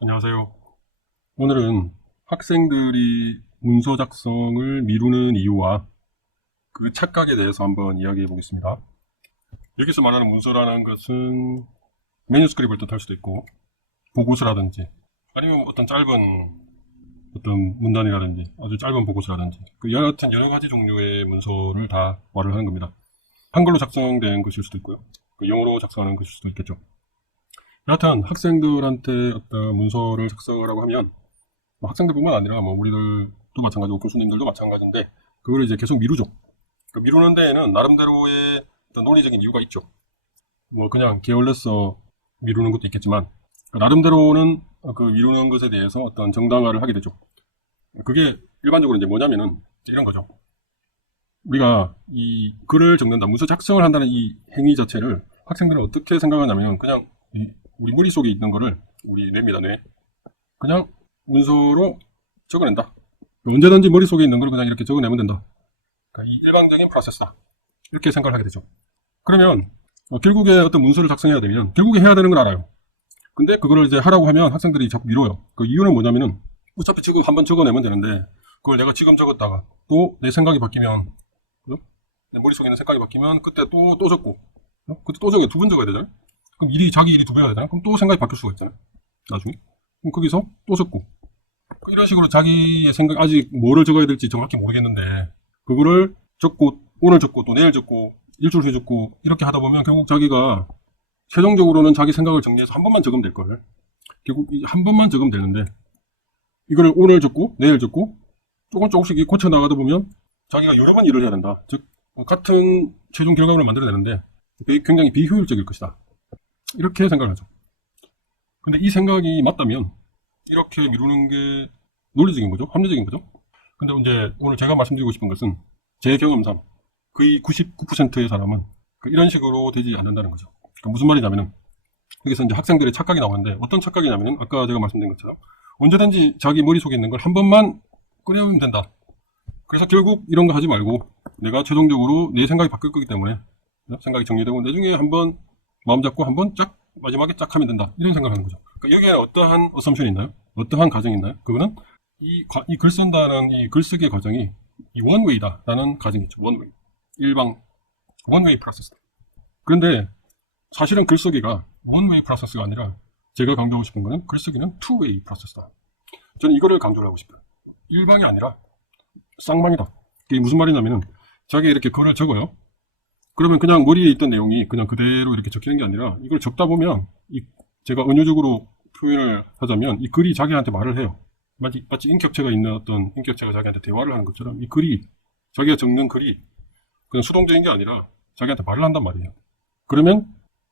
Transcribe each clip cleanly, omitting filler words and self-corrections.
안녕하세요. 오늘은 학생들이 문서 작성을 미루는 이유와 그 착각에 대해서 한번 이야기해 보겠습니다. 여기서 말하는 문서라는 것은 매뉴스크립트를 뜻할 수도 있고 보고서라든지 아니면 어떤 짧은 어떤 문단이라든지 아주 짧은 보고서라든지 여하튼 여러 가지 종류의 문서를 다 말을 하는 겁니다. 한글로 작성된 것일 수도 있고요. 영어로 작성하는 것일 수도 있겠죠. 여하튼 학생들한테 어떤 문서를 작성하라고 하면 학생들뿐만 아니라 우리들도 마찬가지고 교수님들도 마찬가지인데 그걸 이제 계속 미루죠. 미루는 데에는 나름대로의 어떤 논리적인 이유가 있죠. 그냥 게을러서 미루는 것도 있겠지만 나름대로는 그 미루는 것에 대해서 어떤 정당화를 하게 되죠. 그게 일반적으로 이제 뭐냐면은 이런 거죠. 우리가 이 글을 적는다, 문서 작성을 한다는 이 행위 자체를 학생들은 어떻게 생각하냐면 그냥 우리 머릿속에 있는 거를 우리 뇌입니다, 뇌. 그냥 문서로 적어낸다. 언제든지 머릿속에 있는 걸 그냥 이렇게 적어내면 된다. 그러니까 이 일방적인 프로세스다. 이렇게 생각을 하게 되죠. 그러면 결국에 어떤 문서를 작성해야 되면 결국에 해야 되는 걸 알아요. 근데 그거를 이제 하라고 하면 학생들이 자꾸 미뤄요. 그 이유는 뭐냐면은 어차피 지금 한번 적어내면 되는데 그걸 내가 지금 적었다가 또 내 생각이 바뀌면 내 머릿속에 있는 생각이 바뀌면 그때 또 적고 그때 또 적어야 두 번 적어야 되잖아요. 그럼 자기 일이 두 배가 되잖아요. 그럼 또 생각이 바뀔 수가 있잖아요. 나중에. 그럼 거기서 또 적고. 이런 식으로 자기의 생각, 아직 뭐를 적어야 될지 정확히 모르겠는데, 그거를 적고, 오늘 적고, 또 내일 적고, 일주일 후에 적고, 이렇게 하다 보면 결국 자기가 최종적으로는 자기 생각을 정리해서 한 번만 적으면 될걸. 결국 한 번만 적으면 되는데, 이걸 오늘 적고, 내일 적고, 조금씩 고쳐 나가다 보면 자기가 여러 번 일을 해야 된다. 즉, 같은 최종 결과물을 만들어내는데, 굉장히 비효율적일 것이다. 이렇게 생각을 하죠. 근데 이 생각이 맞다면 이렇게 미루는 게 논리적인 거죠. 합리적인 거죠. 근데 이제 오늘 제가 말씀드리고 싶은 것은 제 경험상 거의 99%의 사람은 이런 식으로 되지 않는다는 거죠. 그러니까 무슨 말이냐면은 여기서 이제 학생들의 착각이 나오는데 어떤 착각이냐면은 아까 제가 말씀드린 것처럼 언제든지 자기 머릿속에 있는 걸 한 번만 꺼내면 된다. 그래서 결국 이런 거 하지 말고 내가 최종적으로 내 생각이 바뀔 거기 때문에 생각이 정리되고 나중에 한번 마음 잡고 한번 마지막에 짝 하면 된다. 이런 생각을 하는 거죠. 그러니까 여기에 어떠한 어썸션이 있나요? 어떠한 가정이 있나요? 그거는 이 글 쓴다는 이 글쓰기의 과정이 이 원웨이다라는 가정이 있죠. 원웨이. 일방, 원웨이 프로세스다. 그런데 사실은 글쓰기가 원웨이 프로세스가 아니라 제가 강조하고 싶은 거는 글쓰기는 투웨이 프로세스다. 저는 이거를 강조를 하고 싶어요. 일방이 아니라 쌍방이다. 이게 무슨 말이냐면은 자기가 이렇게 글을 적어요. 그러면 그냥 머리에 있던 내용이 그냥 그대로 이렇게 적히는 게 아니라 이걸 적다 보면 제가 은유적으로 표현을 하자면 이 글이 자기한테 말을 해요. 마치 인격체가 있는 어떤 인격체가 자기한테 대화를 하는 것처럼 이 글이 자기가 적는 글이 그냥 수동적인 게 아니라 자기한테 말을 한단 말이에요. 그러면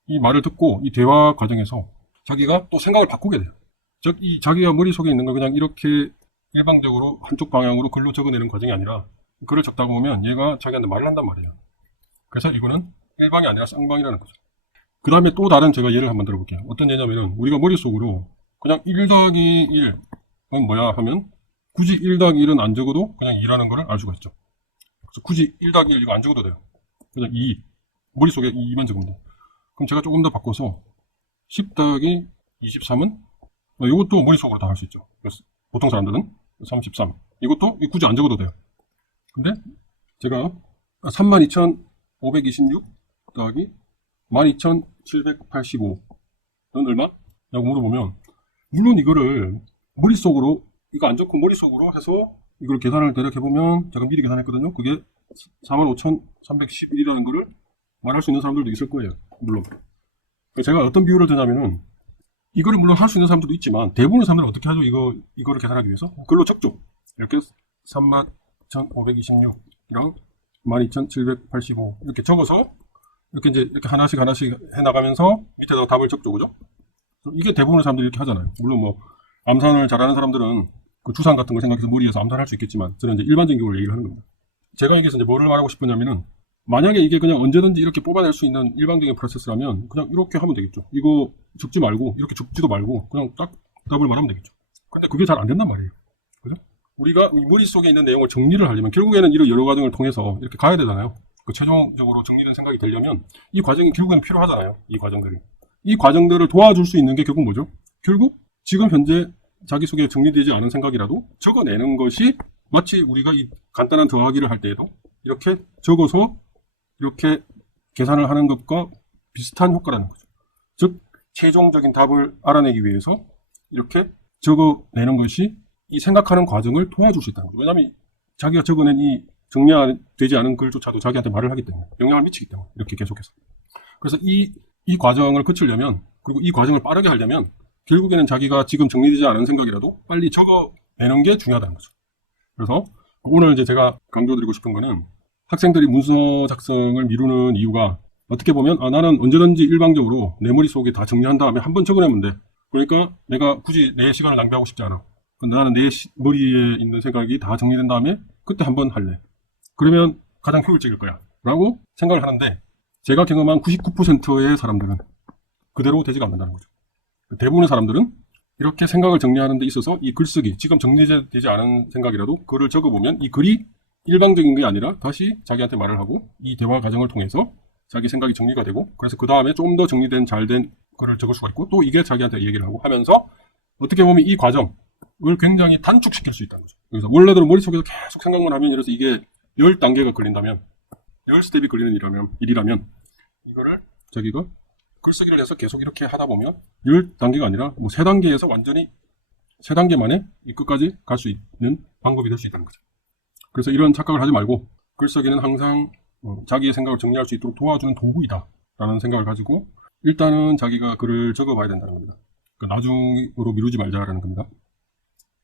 이 말을 듣고 이 대화 과정에서 자기가 또 생각을 바꾸게 돼요. 즉 이 자기가 머릿속에 있는 걸 그냥 이렇게 일방적으로 한쪽 방향으로 글로 적어내는 과정이 아니라 글을 적다 보면 얘가 자기한테 말을 한단 말이에요. 그래서 이거는 일방이 아니라 쌍방이라는 거죠. 그 다음에 또 다른 제가 예를 한번 들어볼게요. 어떤 예냐면은 우리가 머릿속으로 그냥 1 더하기 1은 뭐야 하면 굳이 1 더하기 1은 안 적어도 그냥 2라는 거를 알 수가 있죠. 그래서 굳이 1 더하기 1 이거 안 적어도 돼요. 그냥 2 머릿속에 2만 적으면 돼요. 그럼 제가 조금 더 바꿔서 10 더하기 23은 이것도 머릿속으로 다 할 수 있죠. 보통 사람들은 33 이것도 굳이 안 적어도 돼요. 근데 제가 32,526 더하기 12,785는 얼마? 라고 물어보면 물론 이거를 머릿속으로 이거 안 적고 머릿속으로 해서 이걸 계산을 대략 해보면 제가 미리 계산했거든요. 그게 45,311이라는 거를 말할 수 있는 사람들도 있을 거예요. 물론 제가 어떤 비율을 드냐면은 이거를 물론 할 수 있는 사람들도 있지만 대부분의 사람들은 어떻게 하죠? 이거를 계산하기 위해서 글로 적죠. 이렇게 31,526이랑 12,785 이렇게 적어서 이렇게 하나씩 해나가면서 밑에다가 답을 적죠. 그죠? 이게 대부분의 사람들이 이렇게 하잖아요. 물론 암산을 잘하는 사람들은 그 주산 같은 걸 생각해서 머리에서 암산할 수 있겠지만 저는 이제 일반적인 경우를 얘기를 하는 겁니다. 제가 여기서 이제 뭐를 말하고 싶으냐면은 만약에 이게 그냥 언제든지 이렇게 뽑아낼 수 있는 일반적인 프로세스라면 그냥 이렇게 하면 되겠죠. 이거 적지 말고 이렇게 적지도 말고 그냥 딱 답을 말하면 되겠죠. 근데 그게 잘 안 된단 말이에요. 그죠? 우리가 머릿속에 있는 내용을 정리를 하려면 결국에는 이런 여러 과정을 통해서 이렇게 가야 되잖아요. 최종적으로 정리된 생각이 되려면 이 과정이 결국에는 필요하잖아요. 이 과정들이. 이 과정들을 도와줄 수 있는 게 결국 뭐죠? 결국 지금 현재 자기소개 정리되지 않은 생각이라도 적어내는 것이 마치 우리가 이 간단한 더하기를 할 때에도 이렇게 적어서 이렇게 계산을 하는 것과 비슷한 효과라는 거죠. 즉, 최종적인 답을 알아내기 위해서 이렇게 적어내는 것이 이 생각하는 과정을 도와줄 수 있다는 거죠. 왜냐하면 자기가 적어낸 이 정리되지 않은 글조차도 자기한테 말을 하기 때문에, 영향을 미치기 때문에 이렇게 계속해서. 그래서 이 과정을 거치려면, 그리고 이 과정을 빠르게 하려면 결국에는 자기가 지금 정리되지 않은 생각이라도 빨리 적어내는 게 중요하다는 거죠. 그래서 오늘 이제 제가 강조드리고 싶은 거는, 학생들이 문서 작성을 미루는 이유가 어떻게 보면 나는 언제든지 일방적으로 내 머릿속에 다 정리한 다음에 한번 적어내면 돼. 그러니까 내가 굳이 내 시간을 낭비하고 싶지 않아. 나는 내 머리에 있는 생각이 다 정리된 다음에 그때 한번 할래. 그러면 가장 효율적일 거야 라고 생각을 하는데, 제가 경험한 99%의 사람들은 그대로 되지가 않는다는 거죠. 대부분의 사람들은 이렇게 생각을 정리하는 데 있어서 이 글쓰기, 지금 정리되지 않은 생각이라도 글을 적어보면 이 글이 일방적인 게 아니라 다시 자기한테 말을 하고 이 대화 과정을 통해서 자기 생각이 정리가 되고, 그래서 그 다음에 좀 더 정리된 잘된 글을 적을 수가 있고, 또 이게 자기한테 얘기를 하고 하면서 어떻게 보면 이 과정을 굉장히 단축시킬 수 있다는 거죠. 그래서 원래대로 머릿속에서 계속 생각만 하면, 예를 들어서 이게 10단계가 걸린다면, 10스텝이 걸리는 일이라면 이거를 자기가 글쓰기를 해서 계속 이렇게 하다 보면 10단계가 아니라 뭐 3단계에서 완전히 3단계 만에 이 끝까지 갈 수 있는 방법이 될 수 있다는 거죠. 그래서 이런 착각을 하지 말고, 글쓰기는 항상 자기의 생각을 정리할 수 있도록 도와주는 도구이다 라는 생각을 가지고 일단은 자기가 글을 적어봐야 된다는 겁니다. 그러니까 나중으로 미루지 말자라는 겁니다.